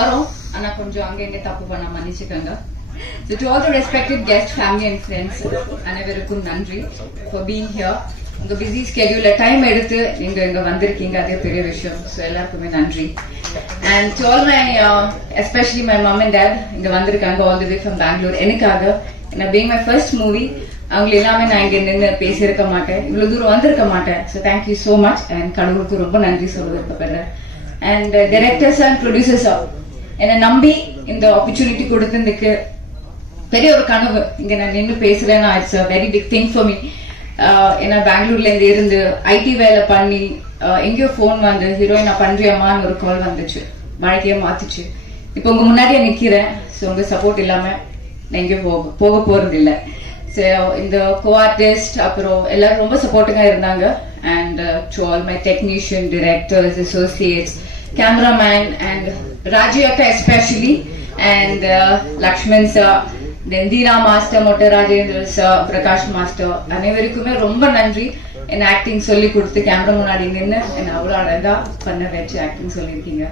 வரும் ஆனா கொஞ்சம் அங்க எங்க தப்பு பண்ண மன்னிச்சுக்கோங்க. So to all the respected guests, family and friends, அனைவருக்கும் நன்றி for being here. உங்க பிஸி ஸ்கெடியூல்ல டைம் எடுத்து நீங்க இங்க வந்திருக்கீங்க, அதே பெரிய விஷயம். ஸோ எல்லாருக்குமே நன்றி. And to all my especially my mom and dad இங்க வந்திருக்காங்க all the way from Bangalore எனக்காக. ஏன்னா being my first movie, அவங்க எல்லாமே நான் இங்க நின்று பேசியிருக்க மாட்டேன், இவ்வளவு தூரம் வந்திருக்க மாட்டேன். So thank you so much. And கடவுளுக்கு ரொம்ப நன்றி சொல்ல விருப்பப்படுறேன். அண்ட் டைரக்டர்ஸ் அண்ட் ப்ரொடியூசர்ஸ் என்னை நம்பி இந்த ஆப்பர்ச்சுனிட்டி கொடுத்ததுக்கு பெரிய ஒரு கனவு. இங்க நான் நின்று பேசுறேன்னா it's a very big thing for me. ஏன்னா பெங்களூர்ல இருந்து ஐடி வேலை பண்ணி எங்கேயோ போன் வந்து ஹீரோயினா பண்றியம்மான்னு ஒரு கால் வந்துச்சு, வாழ்க்கைய மாத்துச்சு. இப்போ உங்க முன்னாடியே நிக்கிறேன். ஸோ உங்க சப்போர்ட் இல்லாம நான் எங்கேயோ போக போறது இல்லை. ஸோ இந்த கோ ஆர்டிஸ்ட் அப்புறம் எல்லாரும் ரொம்ப சப்போர்ட்டிங்கா இருந்தாங்க. And to all my technician, directors, associates, cameraman and Raji அக்கா especially, and Lakshman sir, Dheena master, Mottai Rajendra sir, Prakash master, அனைவருக்குமே ரொம்ப நன்றி. என்ன ஆக்டிங் சொல்லி கொடுத்து கேமரா முன்னாடி நின்று என்ன அவ்வளோ அழகா பண்ண வச்சு ஆக்டிங் சொல்லியிருக்கீங்க.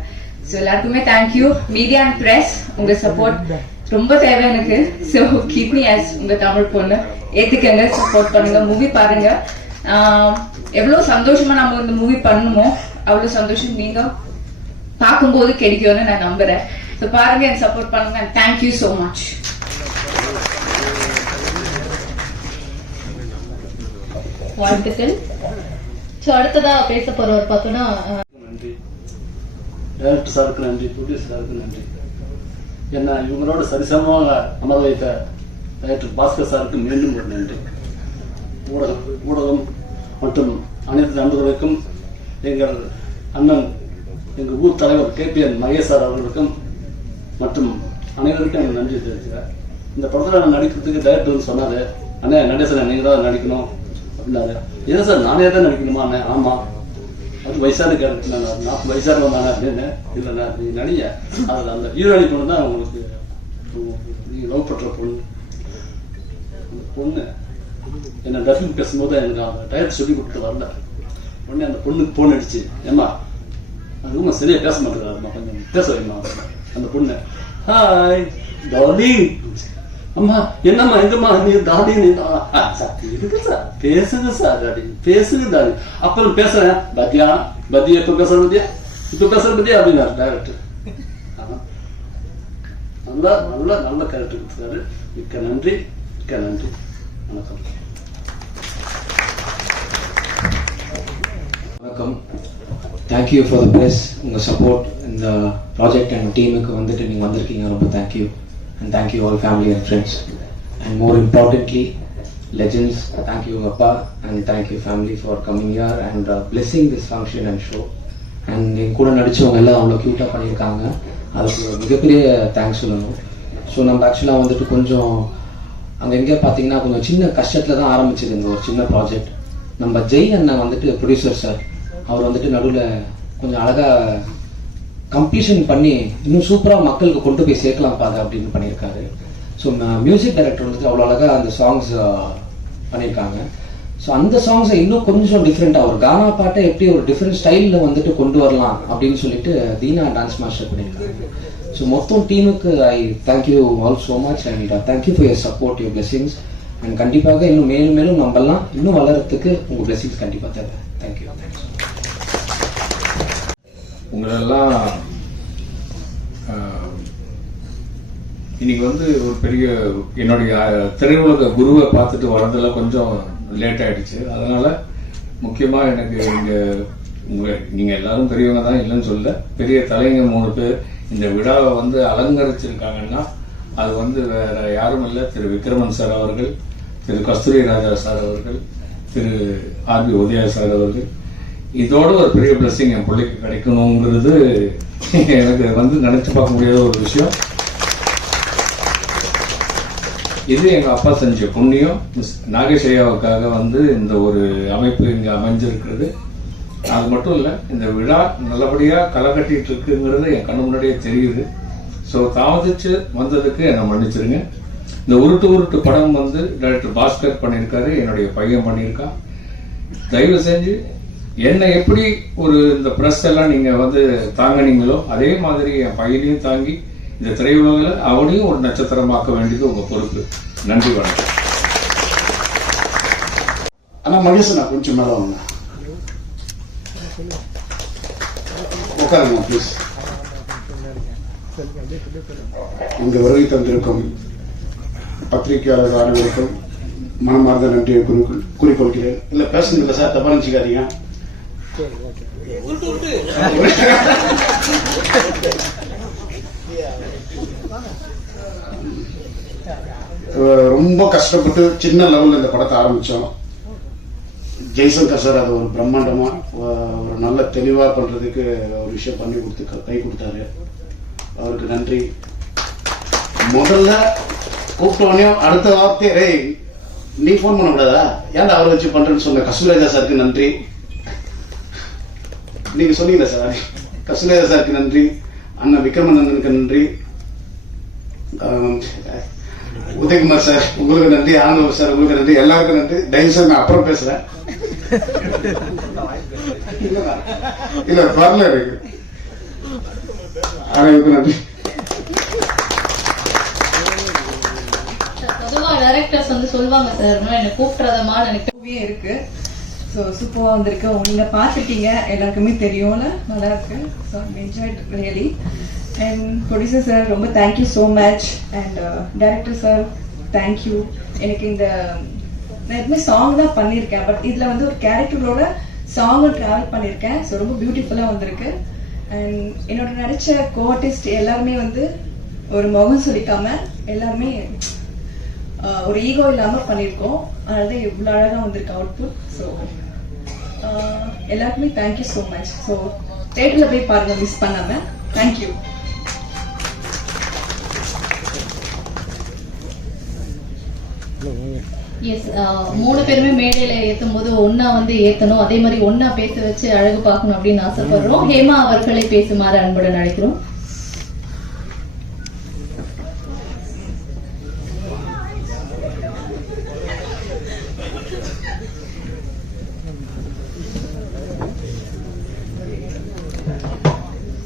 ஸோ எல்லாருக்குமே தேங்க்யூ. மீடியா அண்ட் பிரஸ், உங்க சப்போர்ட் ரொம்ப தேவை எனக்கு. ஸோ கீப் மீ ஆஸ் உங்க தமிழ் பொண்ணு, ஏத்துக்கங்க, சப்போர்ட் பண்ணுங்க, மூவி பாருங்க. எவ்வளவு சந்தோஷமா நம்ம இந்த மூவி பண்ணுமோ அவ்வளவு சந்தோஷம் நீங்க பார்க்கும்போது கிடைக்கும்னு நான் நம்புறேன். ஸோ பாருங்க, எனக்கு சப்போர்ட் பண்ணுங்க. Thank you so much. வாழ்த்துக்கள். ஸோ அடுத்ததா பேச போறவர் பார்த்தோன்னா நன்றி டைரக்டர் சாருக்கு நன்றி, ப்ரொடியூசர் சாருக்கு நன்றி. என்ன இவங்களோட சரிசமமாக அமர வைத்த டைரக்டர் பாஸ்கர் சாருக்கு மீண்டும் ஒரு நன்றி. ஊடகம் மற்றும் அனைத்து நண்பர்களுக்கும், எங்கள் அண்ணன் எங்கள் ஊர் தலைவர் KPN மகேஷ் சார் அவர்களுக்கும் மற்றும் அனைவருக்கும் எனக்கு நன்றி தெரிவிக்கிறேன். இந்த படத்தில் நான் நடிக்கிறதுக்கு டைரக்டர் சொன்னாரு, அண்ணே நடேசன் நீங்க தான் நடிக்கணும் அப்படின்னாரு. ஏன் சார் நானே தான் நடிக்கணுமா? அண்ணே ஆமா, அது வயசான கேரக்டர், நான் 40 வயசாக வந்தானே அப்படின்னு. இல்லைண்ணா நீ நடிங்க, அதில் அந்த ஹீரோயினி பொண்ணு தான் உங்களுக்கு நீங்க லவ் பண்ற பொண்ணு. அந்த பொண்ணு என்ன டப்பிங் பேசும்போது எனக்கு அந்த டைரக்டர் சொல்லி கொடுத்து வரல. உடனே அந்த பொண்ணுக்கு போன் அடிச்சு, ஏமா அது ரொம்ப சரியா பேச மாட்டேங்கிறாருமா, கொஞ்சம் பேச வைமா. அந்த பொண்ணு ஹாய் டார்லிங், அம்மா என்னம்மா எங்கம்மா நீ டார்லிங் இருக்கு சார், பேசுங்க சார் டார்லிங், பேசுங்க டார்லிங். அப்புறம் பேசுறேன் பத்தியா பத்தியா, இப்ப பேசுற பத்தியா, இப்ப பேசுற பத்தியா அப்படின்னாரு டைரக்டர். நல்ல நல்ல நல்ல கேரக்டர் கொடுத்தாரு. மிக்க நன்றி, மிக்க நன்றி. வணக்கம். வணக்கம். தேங்க்யூ ஃபார் த ப்ரெஸ், உங்கள் சப்போர்ட் இந்த ப்ராஜெக்ட் அண்ட் டீமுக்கு வந்துட்டு நீங்கள் வந்திருக்கீங்க, ரொம்ப thank you. And thank you all family and friends. And more importantly legends, thank you அப்பா and thank you family for coming here and blessing this function and show. And என் கூட நடித்தவங்க எல்லாம் அவ்வளோ க்யூட்டாக பண்ணியிருக்காங்க, அதுக்கு மிகப்பெரிய தேங்க்ஸ் சொல்லணும். ஸோ நம்ம ஆக்சுவலாக வந்துட்டு கொஞ்சம் அங்கே எங்கே பார்த்தீங்கன்னா கொஞ்சம் சின்ன கஷ்டத்தில் தான் ஆரம்பிச்சது இந்த ஒரு சின்ன ப்ராஜெக்ட். நம்ம ஜெய் அண்ணன் வந்துட்டு ப்ரொடியூசர் சார், அவர் வந்துட்டு நடுவில் கொஞ்சம் அழகாக கம்ப்ளீஷன் பண்ணி இன்னும் சூப்பராக மக்களுக்கு கொண்டு போய் சேர்க்கலாம் பாதை அப்படின்னு பண்ணியிருக்காரு. ஸோ மியூசிக் டைரக்டர் வந்துட்டு அவ்வளோ அழகாக அந்த சாங்ஸ் பண்ணியிருக்காங்க. ஸோ அந்த சாங்ஸை இன்னும் கொஞ்சம் டிஃப்ரெண்ட்டாக ஒரு கானா பாட்டை எப்படி ஒரு டிஃப்ரெண்ட் ஸ்டைலில் வந்துட்டு கொண்டு வரலாம் அப்படின்னு சொல்லிட்டு தீனா டான்ஸ் மாஸ்டர் பண்ணியிருக்காங்க. ஸோ மொத்தம் டீமுக்கு I thank you all so much and thank you for your support, your blessings. And கண்டிப்பாக இன்னும் மேலும் மேலும் நம்மலாம் இன்னும் வளர்கிறதுக்கு உங்கள் பிளெஸிங்ஸ் கண்டிப்பாக தேவை. தேங்க்யூ. உங்களெல்லாம் இன்னைக்கு வந்து ஒரு பெரிய என்னுடைய திரையுலக குருவை பார்த்துட்டு வரதுல கொஞ்சம் லேட் ஆயிடுச்சு. அதனால முக்கியமா எனக்கு நீங்க எல்லாரும் பெரியவங்க தான், இல்லைன்னு சொல்ல, பெரிய தலைங்க 3 பேர் இந்த விழாவை வந்து அலங்கரிச்சிருக்காங்கன்னா அது வந்து வேற யாரும் இல்லை, திரு விக்ரமன் சார் அவர்கள், திரு கஸ்தூரி ராஜா சார் அவர்கள், திரு RB உதயா சார் அவர்கள். இதோட ஒரு பெரிய பிளஸிங் என் பிள்ளைக்கு கிடைக்கணுங்கிறது எனக்கு வந்து நினைச்சு பார்க்க முடியாத ஒரு விஷயம். இது எங்க அப்பா செஞ்ச புண்ணியம். நாகேஷ் ஐயாவுக்காக வந்து இந்த ஒரு அமைப்பு இங்க அமைஞ்சிருக்கிறது. அது மட்டும் இல்ல, இந்த விழா நல்லபடியா களை கட்டிட்டு இருக்குங்கிறது என் கண்ணு முன்னாடியே தெரியுது. ஸோ தாமதிச்சு வந்ததுக்கு என்னை மன்னிச்சிருங்க. இந்த உருட்டு படம் வந்து டைரக்டர் பாஸ்கர் பண்ணியிருக்காரு, என்னுடைய பையன் பண்ணியிருக்கான். தயவு செஞ்சு என்னை எப்படி ஒரு இந்த ப்ரெஸ் எல்லாம் நீங்க வந்து தாங்கினீங்களோ அதே மாதிரி என் பையனையும் தாங்கி இந்த திரையுலகில் அவனையும் ஒரு நட்சத்திரமாக்க வேண்டியது உங்க பொறுப்பு. நன்றி, வணக்கம். ஆனா மகேஷ் நான் கொஞ்சம் மேல வாங்க, உட்காருங்க ப்ளீஸ். இங்கு வருகை தந்திருக்கும் பத்திரிகையாளர்கள் அனைவருக்கும் மனமார்ந்த நன்றியை கூறிக்கொள்கிறேன். இல்ல பேசணும் இல்லை சார், தப்பா நினைச்சுக்காதீங்க. ரொம்ப கஷ்டப்பட்டு சின்ன லெவல்ல இந்த படத்தை ஆரம்பிச்சோம். ஜெய்சங்கர் சார் அதை ஒரு பிரம்மாண்டமா ஒரு நல்ல தெளிவா பண்றதுக்கு ஒரு விஷயம் பண்ணி கொடுத்து கை கொடுத்தாரு. அவருக்கு நன்றி. முதல்ல கூப்பிட்டோடனே அடுத்த வார்த்தை, ரே நீ போன் பண்ண கூடாதா, ஏன்டா அவரை வச்சு பண்றேன்னு சொன்ன கசுலேதா சாருக்கு நன்றி. நீங்க சொன்னீங்களா சார், கசுலேதா சாருக்கு நன்றி, அண்ணன் விக்ரமநந்தனுக்கு நன்றி, உதயகுமார் சார் உங்களுக்கு நன்றி, ஆனந்தவர் சார் உங்களுக்கு நன்றி, எல்லாருக்கும் நன்றி. தயவு சார் நான் அப்புறம் பேசுறேன். இல்ல வரல இருக்கு, அனைவருக்கும் நன்றி. பொதுவா டைரக்டர்ஸ் வந்து சொல்லுவாங்க சார், என்ன கூப்பிடுறதமா எனக்கு இருக்கு. ஸோ சூப்பராக வந்திருக்கு. நீங்க பார்த்துட்டீங்க, எல்லாருக்குமே தெரியும்ல, நல்லா இருக்கு. So enjoyed really. And producer sir ரொம்ப thank you so much. And director sir thank you. எனக்கு இந்த நான் எப்பவுமே சாங் தான் பண்ணியிருக்கேன், பட் இதில் வந்து ஒரு கேரக்டரோட சாங்கும் ட்ராவல் பண்ணியிருக்கேன். ஸோ ரொம்ப பியூட்டிஃபுல்லாக வந்திருக்கு. அண்ட் என்னோட நடிச்ச கோஆர்டிஸ்ட் எல்லாருமே வந்து ஒரு முகம் சொல்லிக்காம எல்லாருமே ஒரு ஈகோ இல்லாமல் பண்ணியிருக்கோம். அதனால தான் இவ்வளோ அழகாக வந்திருக்கு அவுட்புட். ஸோ எல்லாருக்குமே தேங்க்யூ ஸோ மச். ஸோ தேட்டரில் போய் பாருங்க, மிஸ் பண்ணாமல். தேங்க்யூ. எஸ், 3 பேருமே மேடையில ஏத்தும் போது ஒன்னா வந்து ஏத்தணும், அதே மாதிரி ஒன்னா பேச வச்சு அழகு பார்க்கணும் அப்படின்னு ஆசைப்படுறோம். ஹேமா அவர்களை பேசுமாறு அன்புடன் அழைக்கிறோம்.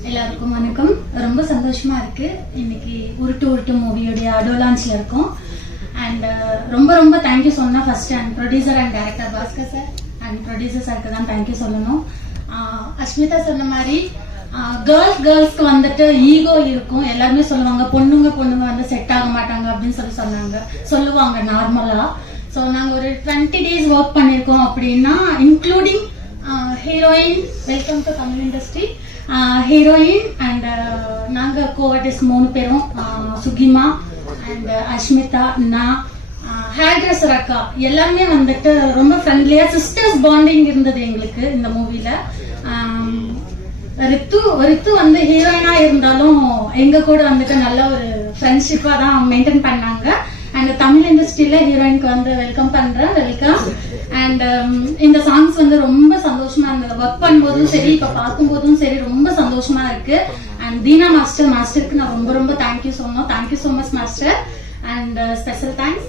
எல்லாருக்கும் வணக்கம். ரொம்ப சந்தோஷமா இருக்கு. இன்னைக்கு உருட்டு மூவியோடைய ஆடியோ லான்ச்ல இருக்கோம். அண்ட் ரொம்ப ரொம்ப தேங்க்யூ சொல்லணும் first and producer and director Bhaskar sir and producer சாருக்கு தான் தேங்க்யூ சொல்லணும். அஸ்மிதா சொன்ன மாதிரி கேர்ள்ஸ்க்கு வந்துட்டு ஈகோ இருக்கும். எல்லாருமே சொல்லுவாங்க பொண்ணுங்க வந்து செட் ஆக மாட்டாங்க அப்படின்னு சொல்லுவாங்க நார்மலா. ஸோ நாங்கள் ஒரு 20 days ஒர்க் பண்ணியிருக்கோம். அப்படின்னா including heroine, welcome to Tamil industry, heroine and நாங்கள் கோஆர்டிஸ்ட் 3 பேரும், சுகிமா அண்ட் அஷ்மிதா, நான், ஹேர் ட்ரெஸ்ஸர் அக்கா, எல்லாமே வந்துட்டு ரொம்ப ஃப்ரெண்ட்லியா சிஸ்டர்ஸ் பாண்டிங் இருந்தது எங்களுக்கு இந்த மூவில. ரித்து வந்து ஹீரோயினா இருந்தாலும் எங்க கூட வந்துட்டு நல்ல ஒரு ஃப்ரெண்ட்ஷிப்பா தான் மெயின்டைன் பண்ணாங்க. அண்ட் தமிழ் இண்டஸ்ட்ரியில ஹீரோயினுக்கு வந்து வெல்கம் பண்றேன், வெல்கம். அண்ட் இந்த சாங்ஸ் வந்து ரொம்ப சந்தோஷமா இருந்தது. ஒர்க் பண்ணும்போதும் சரி, இப்ப பார்க்கும்போதும் சரி, ரொம்ப சந்தோஷமா இருக்கு. அண்ட் தீனா மாஸ்டருக்கு நான் ரொம்ப ரொம்ப தேங்க்யூ சொல்லணும். Thank you so much master. And special thanks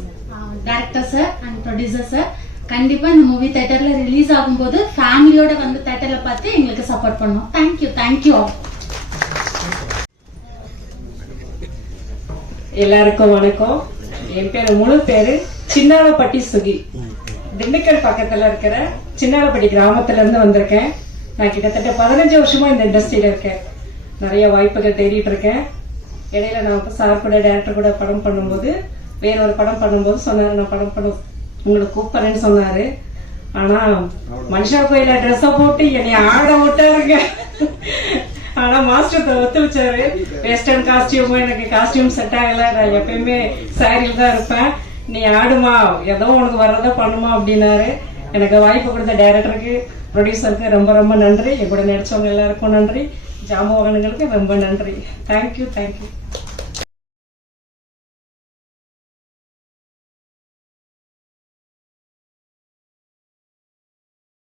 director sir and producer sir. கண்டிப்பா இந்த மூவி தியேட்டர்ல ரிலீஸ் ஆகும்போது ஃபேமிலியோட வந்து தியேட்டர்ல பார்த்து எங்களுக்கு சப்போர்ட் பண்ணோம். தேங்க்யூ. எல்லாருக்கும் வணக்கம். என் பேரு முழு பேரு சின்னாலப்பட்டி சுகி. திண்டுக்கல் பக்கத்துல இருக்கிற சின்னாலப்பட்டி கிராமத்துல இருந்து வந்திருக்கேன். நான் கிட்டத்தட்ட 15 வருஷமா இந்த இண்டஸ்ட்ரியில இருக்கேன். நிறைய வாய்ப்புகள் தேடிட்டு இருக்கேன். இடையில நான் சார் கூட டைரக்டர் கூட படம் பண்ணும்போது, வேற ஒரு படம் பண்ணும்போது சொன்னாரு, நான் படம் பண்ண உங்களை கூப்பிடுறேன்னு சொன்னாரு. ஆனா மனுஷா கோயில ட்ரெஸ்ஸ போட்டு என்னை ஆட விட்டாருங்க. ஆனா மாஸ்டர் ஒத்துழைச்சாரு. வெஸ்டர்ன் காஸ்டியூமும் எனக்கு காஸ்டியூம் செட் ஆகல. நான் எப்பயுமே சாரியில் தான் இருப்பேன். நீ ஆடுமா, ஏதோ உனக்கு வர்றதா பண்ணுமா அப்படின்னாரு. எனக்கு வாய்ப்பு கொடுத்த டைரக்டருக்கு, ப்ரொடியூசருக்கு ரொம்ப ரொம்ப நன்றி. என் கூட நடிச்சவங்க எல்லாருக்கும் நன்றி. ஜாமவாகனங்களுக்கு ரொம்ப நன்றி. தேங்க்யூ.